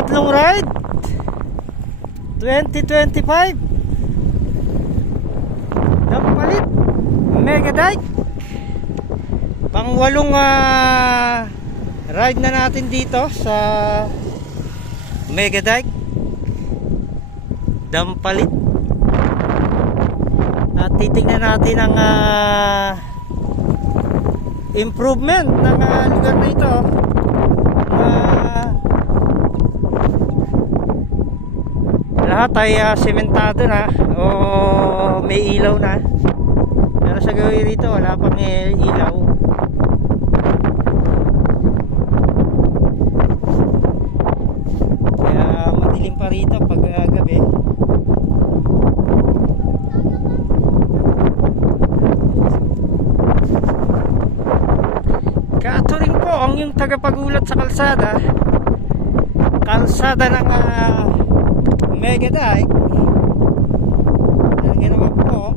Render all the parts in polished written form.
Pangatlong ride 2025 Dampalit Mega Dike. Pangwalong ride na natin dito sa Mega Dike Dampalit. At titingnan natin ang improvement ng lugar na ito. Lahat ay sementado na o may ilaw na, pero sa gawin rito wala pang ilaw. Kaya madilim pa rito pag gabi. Kato rin po ang yung tagapagulat sa kalsada ng Mega Dike. Ang ginawa po,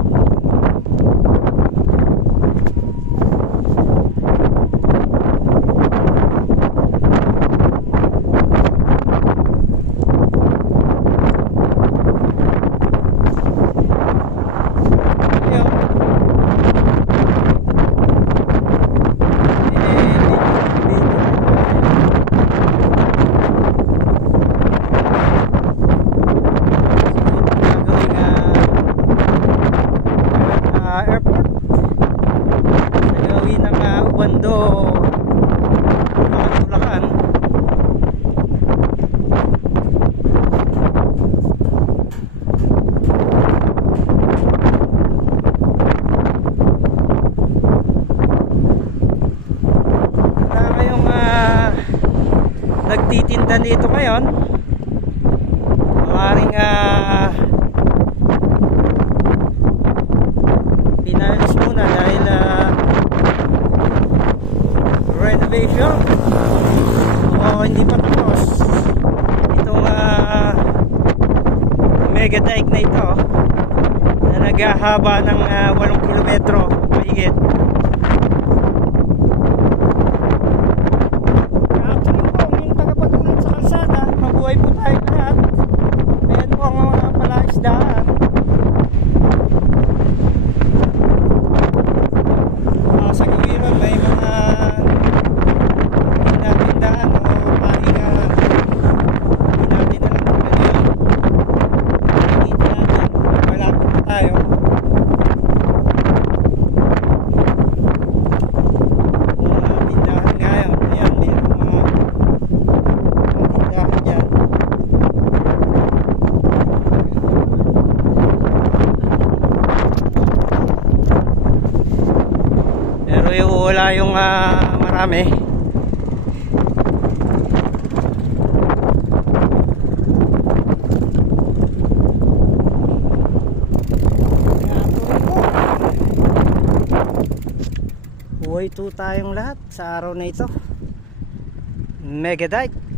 airport sa gawin ng Ubando Tulacan. Wala kayong nagtitinda dito ngayon, maaaring pinalis muna dahil renovation o hindi pa tapos itong Mega Dike na ito na naghahaba ng 8 kilometro mahigit. Actually po yung tagapatuloy sa kalsada, mabuhay po tayo lahat. Ayan po ang mga palaisdaan. Sa gawiran may mga tindahan o pahinga natin na lang ngayon. Dito natin malapit na tayo. Mga tindahan ngayon, ayan, may mga tindahan dyan. Pero wala yung marami. Buhay to tayong lahat sa araw na ito. Mega Dike.